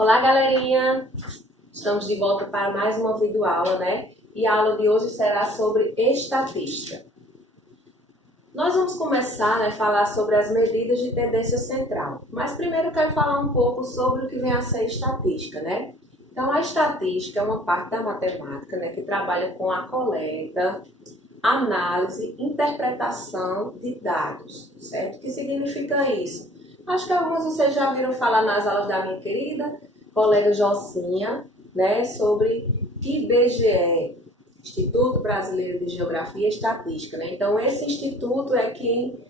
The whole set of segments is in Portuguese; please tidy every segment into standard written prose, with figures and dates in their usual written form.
Olá, galerinha! Estamos de volta para mais uma videoaula, né? E a aula de hoje será sobre estatística. Nós vamos começar, né, a falar sobre as medidas de tendência central. Mas primeiro eu quero falar um pouco sobre o que vem a ser estatística, né? Então, a estatística é uma parte da matemática, né, que trabalha com a coleta, análise, interpretação de dados, certo? O que significa isso? Acho que algumas vocês já viram falar nas aulas da minha querida colega Jocinha, né, sobre IBGE, Instituto Brasileiro de Geografia e Estatística, né? Então, esse instituto é quem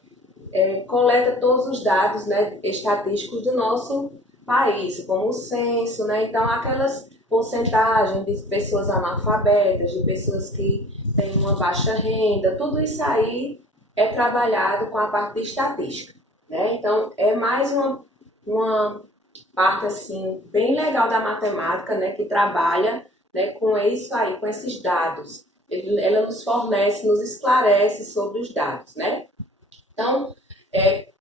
coleta todos os dados, né, estatísticos do nosso país, como o censo, né? Então, aquelas porcentagens de pessoas analfabetas, de pessoas que têm uma baixa renda, tudo isso aí é trabalhado com a parte de estatística, né? Então, é mais uma parte, assim, bem legal da matemática, né, que trabalha, né, com isso aí, com esses dados. Ela nos fornece, nos esclarece sobre os dados, né? Então,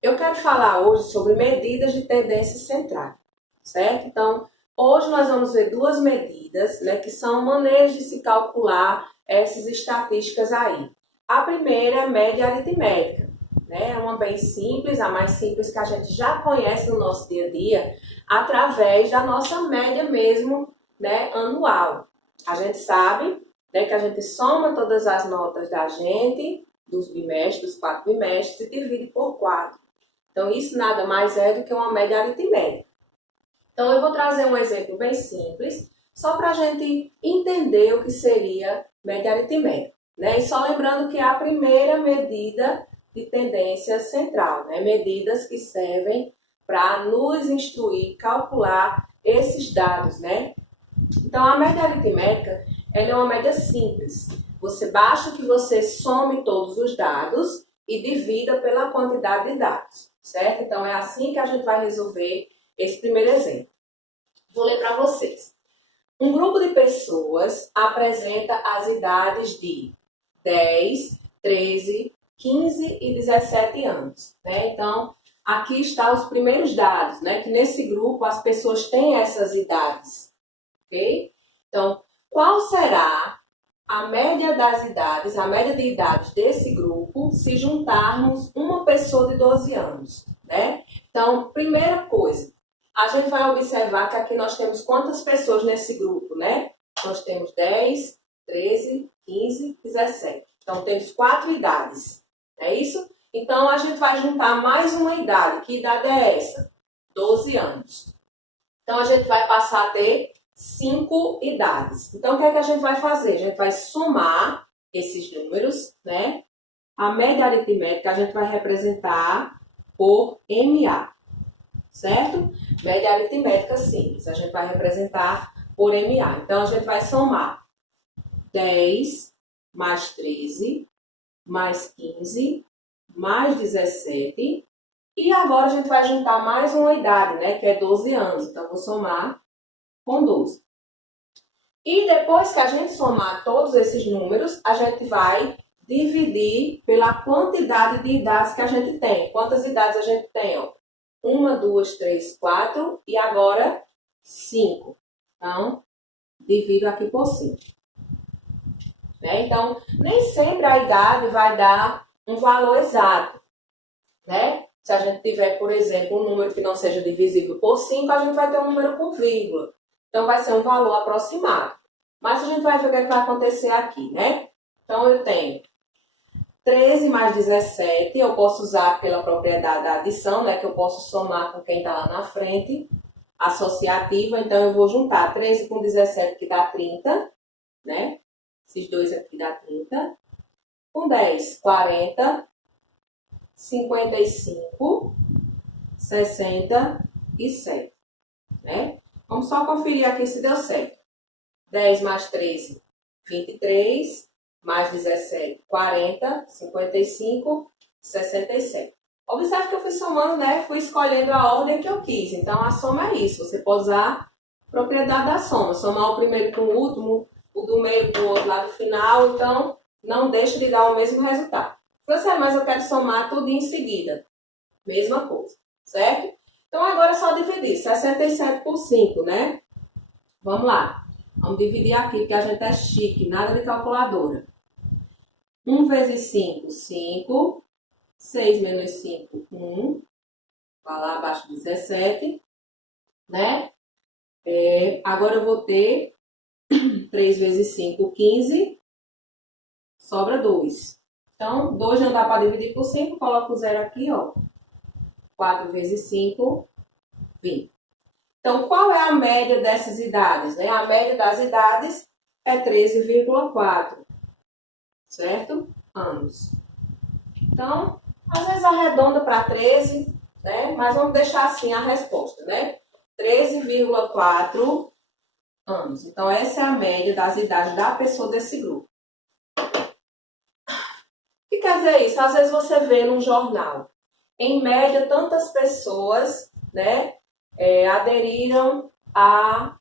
eu quero falar hoje sobre medidas de tendência central, certo? Então, hoje nós vamos ver duas medidas, né, que são maneiras de se calcular essas estatísticas aí. A primeira é a média aritmética, né? É uma bem simples, a mais simples que a gente já conhece no nosso dia a dia, através da nossa média mesmo, né, anual. A gente sabe, né, que a gente soma todas as notas da gente, dos bimestres, dos 4 bimestres, e divide por 4. Então, isso nada mais é do que uma média aritmética. Então, eu vou trazer um exemplo bem simples, só para a gente entender o que seria média aritmética, né? E só lembrando que é a primeira medida de tendência central, né? Medidas que servem para nos instruir, calcular esses dados, né? Então, a média aritmética, ela é uma média simples. Você basta que você some todos os dados e divida pela quantidade de dados, certo? Então, é assim que a gente vai resolver esse primeiro exemplo. Vou ler para vocês. Um grupo de pessoas apresenta as idades de 10, 13, 15 e 17 anos, né? Então, aqui estão os primeiros dados, né? Que nesse grupo as pessoas têm essas idades, ok? Então, qual será a média das idades, a média de idades desse grupo, se juntarmos uma pessoa de 12 anos, né? Então, primeira coisa, a gente vai observar que aqui nós temos quantas pessoas nesse grupo, né? Nós temos 10, 13, 15, 17. Então, temos 4 idades, é isso? Então, a gente vai juntar mais uma idade. Que idade é essa? 12 anos. Então, a gente vai passar a ter 5 idades. Então, o que é que a gente vai fazer? A gente vai somar esses números, né? A média aritmética a gente vai representar por MA, certo? Média aritmética simples, a gente vai representar por MA. Então, a gente vai somar 10 mais 13 mais 15 mais 17. E agora a gente vai juntar mais uma idade, né? Que é 12 anos. Então, vou somar com 12. E depois que a gente somar todos esses números, a gente vai dividir pela quantidade de idades que a gente tem. Quantas idades a gente tem? 1, 2, 3, 4 e agora 5. Então, divido aqui por 5. Né? Então, nem sempre a idade vai dar um valor exato, né? Se a gente tiver, por exemplo, um número que não seja divisível por 5, a gente vai ter um número com vírgula. Então, vai ser um valor aproximado. Mas a gente vai ver o que vai acontecer aqui, né? Então, eu tenho 13 mais 17. Eu posso usar pela propriedade da adição, né? Que eu posso somar com quem está lá na frente. Associativa. Então, eu vou juntar 13 com 17, que dá 30, né? Esses dois aqui dá 30. Com 10, 40. 55. 67, né? Vamos só conferir aqui se deu certo. 10 mais 13, 23, mais 17, 40, 55, 67. Observe que eu fui somando, né? Fui escolhendo a ordem que eu quis. Então, a soma é isso. Você pode usar a propriedade da soma. Somar o primeiro com o último, o do meio com o outro lá do final. Então, não deixe de dar o mesmo resultado. Mas eu quero somar tudo em seguida. Mesma coisa, certo? Então, agora é só dividir 67 por 5, né? Vamos lá. Vamos dividir aqui, porque a gente é chique, nada de calculadora. 1 vezes 5, 5. 6 menos 5, 1. Vai lá abaixo, 17. Né? Agora eu vou ter 3 vezes 5, 15. Sobra 2. Então, 2 não dá para dividir por 5. Coloco o zero aqui, ó. 4 vezes 5, 20. Então, qual é a média dessas idades? Né? A média das idades é 13,4, certo? Anos. Então, às vezes arredonda para 13, né? Mas vamos deixar assim a resposta, né? 13,4 anos. Então, essa é a média das idades da pessoa desse grupo. O que quer dizer isso? Às vezes você vê num jornal, em média, tantas pessoas, né? Aderiram a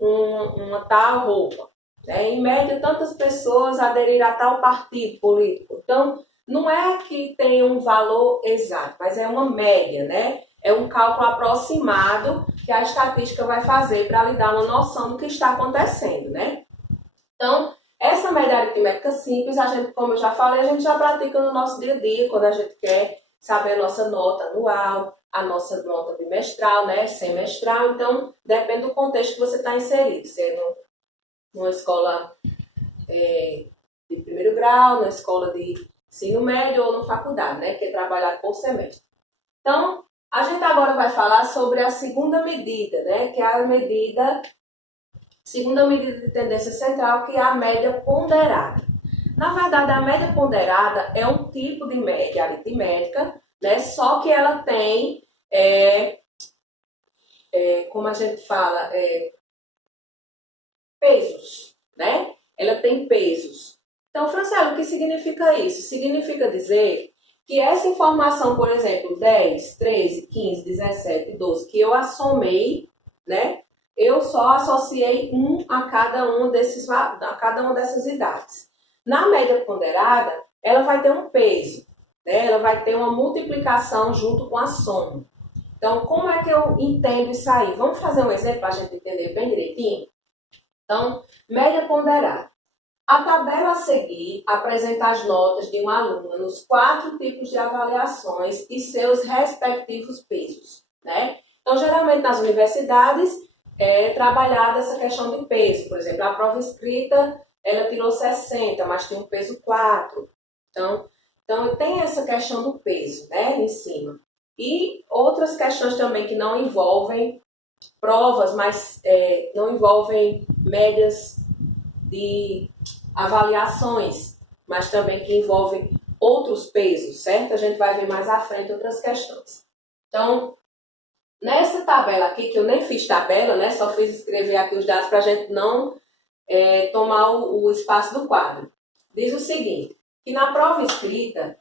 uma tal roupa. Né? Em média, tantas pessoas aderiram a tal partido político. Então, não é que tenha um valor exato, mas é uma média, né? É um cálculo aproximado que a estatística vai fazer para lhe dar uma noção do que está acontecendo, né? Então, essa média aritmética simples, a gente, como eu já falei, a gente já pratica no nosso dia a dia, quando a gente quer saber a nossa nota anual, a nossa nota bimestral, né, semestral. Então, depende do contexto que você está inserido, se é numa escola de primeiro grau, na escola de ensino médio ou na faculdade, né, que é trabalhado por semestre. Então, a gente agora vai falar sobre a segunda medida, né, que é a segunda medida de tendência central, que é a média ponderada. Na verdade, a média ponderada é um tipo de média aritmética, né? Só que ela tem, como a gente fala, pesos, né? Ela tem pesos. Então, Franciela, o que significa isso? Significa dizer que essa informação, por exemplo, 10, 13, 15, 17, 12, que eu assomei, né? Eu só associei a cada uma dessas idades. Na média ponderada, ela vai ter um peso, né? Ela vai ter uma multiplicação junto com a soma. Então, como é que eu entendo isso aí? Vamos fazer um exemplo para a gente entender bem direitinho? Então, média ponderada. A tabela a seguir apresenta as notas de uma aluna nos 4 tipos de avaliações e seus respectivos pesos, né? Então, geralmente nas universidades é trabalhada essa questão de peso. Por exemplo, a prova escrita, ela tirou 60, mas tem um peso 4. Então tem essa questão do peso, né, em cima. E outras questões também que não envolvem provas, mas não envolvem médias de avaliações, mas também que envolvem outros pesos, certo? A gente vai ver mais à frente outras questões. Então, nessa tabela aqui, que eu nem fiz tabela, né? Só fiz escrever aqui os dados para a gente não tomar o espaço do quadro. Diz o seguinte, que na prova escrita,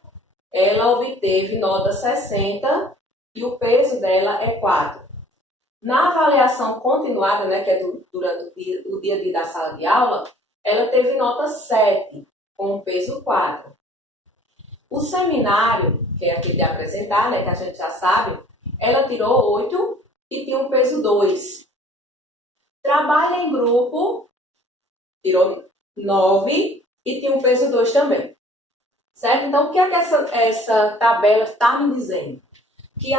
ela obteve nota 60 e o peso dela é 4. Na avaliação continuada, né, que é durante o dia a dia da sala de aula, ela teve nota 7, com o peso 4. O seminário, que é aquele de apresentar, né, que a gente já sabe, ela tirou 8 e tinha um peso 2. Trabalho em grupo, tirou 9 e tinha um peso 2 também. Certo? Então, o que é que essa tabela está me dizendo? Que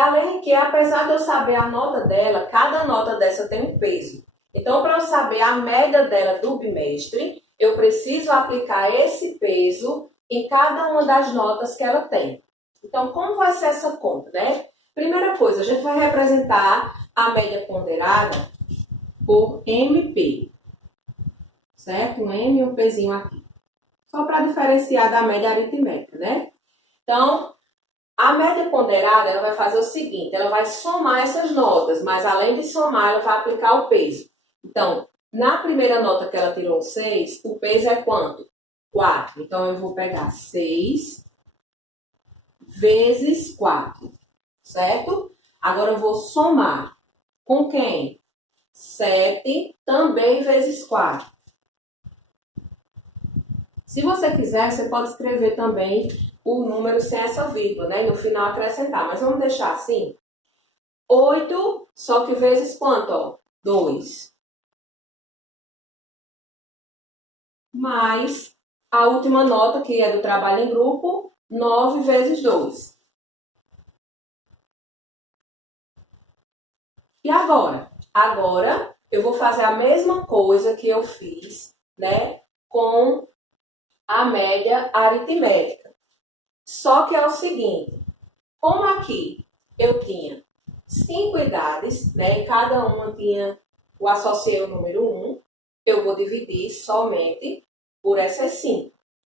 apesar de eu saber a nota dela, cada nota dessa tem um peso. Então, para eu saber a média dela do bimestre, eu preciso aplicar esse peso em cada uma das notas que ela tem. Então, como vai ser essa conta, né? Primeira coisa, a gente vai representar a média ponderada por MP. Certo? Um M e um Pzinho aqui. Só para diferenciar da média aritmética, né? Então, a média ponderada, ela vai fazer o seguinte, ela vai somar essas notas, mas além de somar, ela vai aplicar o peso. Então, na primeira nota que ela tirou 6, o peso é quanto? 4. Então, eu vou pegar 6 vezes 4, certo? Agora, eu vou somar com quem? 7 também vezes 4. Se você quiser, você pode escrever também o número sem essa vírgula, né? E no final acrescentar. Mas vamos deixar assim. 8, só que vezes quanto, ó? 2. Mais a última nota, que é do trabalho em grupo, 9 vezes 2. E agora? Agora, eu vou fazer a mesma coisa que eu fiz, né, com a média aritmética. Só que é o seguinte, como aqui eu tinha 5 idades, né, e cada uma tinha, eu associei o número 1, eu vou dividir somente por essas 5.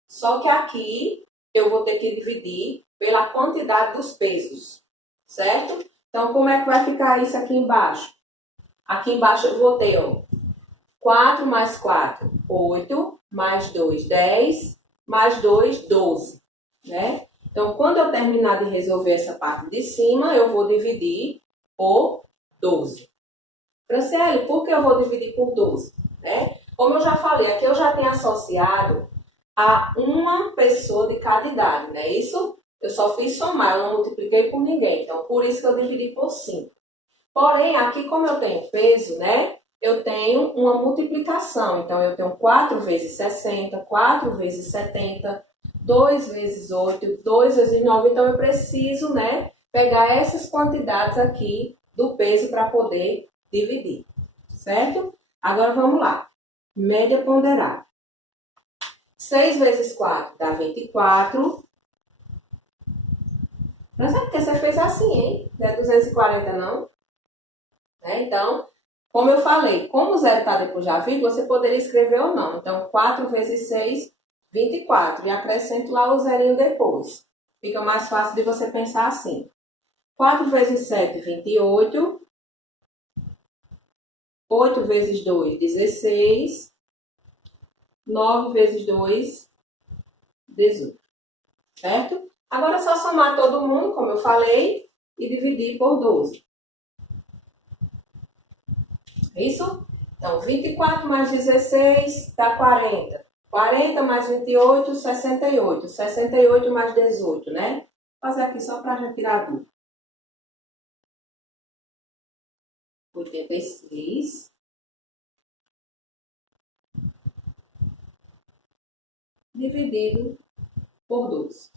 Só que aqui eu vou ter que dividir pela quantidade dos pesos, certo? Então, como é que vai ficar isso aqui embaixo? Aqui embaixo eu vou ter, ó, 4 mais 4, 8, mais 2, 10, mais 2, 12, né? Então, quando eu terminar de resolver essa parte de cima, eu vou dividir por 12. Franciele, por que eu vou dividir por 12? Né? Como eu já falei, aqui eu já tenho associado a uma pessoa de cada idade, né? Isso eu só fiz somar, eu não multipliquei por ninguém. Então, por isso que eu dividi por 5. Porém, aqui como eu tenho peso, né? Eu tenho uma multiplicação. Então, eu tenho 4 vezes 60, 4 vezes 70, 2 vezes 8, 2 vezes 9. Então, eu preciso, né, pegar essas quantidades aqui do peso para poder dividir, certo? Agora, vamos lá. Média ponderada. 6 vezes 4 dá 24. Mas é porque você fez assim, hein? Não é 240, não? Né? Então, como eu falei, como o zero está depois da vírgula, você poderia escrever ou não. Então, 4 vezes 6, 24. E acrescento lá o zerinho depois. Fica mais fácil de você pensar assim. 4 vezes 7, 28. 8 vezes 2, 16. 9 vezes 2, 18. Certo? Agora é só somar todo mundo, como eu falei, e dividir por 12. É isso? Então, 24 mais 16 dá 40. 40 mais 28, 68. 68 mais 18, né? Vou fazer aqui só para a gente tirar a dúvida. 86 dividido por 12.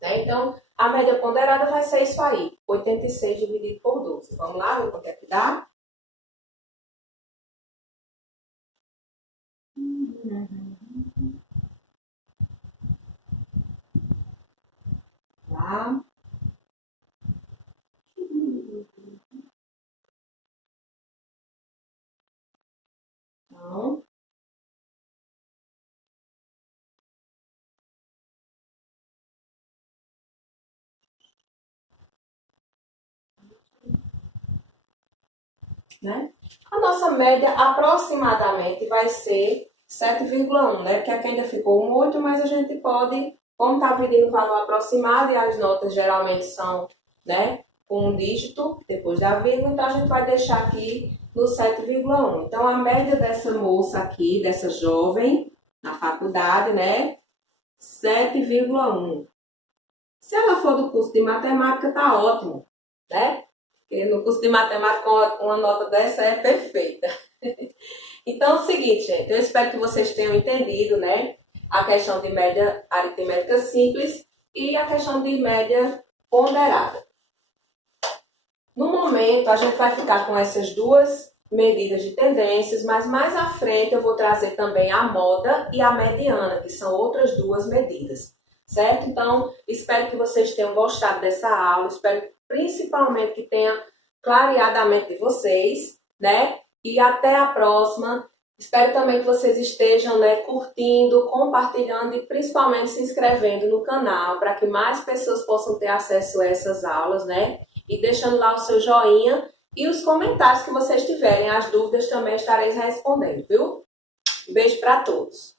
Né? Então, a média ponderada vai ser isso aí. 86 dividido por 12. Vamos lá, ver quanto é que dá? Tá. Então, né? A nossa média aproximadamente vai ser 7,1, né? Porque aqui ainda ficou um 8, mas a gente pode, como está pedindo o valor aproximado e as notas geralmente são, né, com um dígito depois da vírgula, então a gente vai deixar aqui no 7,1. Então a média dessa moça aqui, dessa jovem, na faculdade, né, 7,1. Se ela for do curso de matemática, tá ótimo, né? Porque no curso de matemática, uma nota dessa é perfeita. Então, é o seguinte, gente, eu espero que vocês tenham entendido, né, a questão de média aritmética simples e a questão de média ponderada. No momento, a gente vai ficar com essas duas medidas de tendências, mas mais à frente eu vou trazer também a moda e a mediana, que são outras duas medidas, certo? Então, espero que vocês tenham gostado dessa aula, espero principalmente que tenha clareado a mente de vocês, né? E até a próxima. Espero também que vocês estejam, né, curtindo, compartilhando e principalmente se inscrevendo no canal para que mais pessoas possam ter acesso a essas aulas, né? E deixando lá o seu joinha e os comentários que vocês tiverem, as dúvidas também estarei respondendo, viu? Um beijo para todos.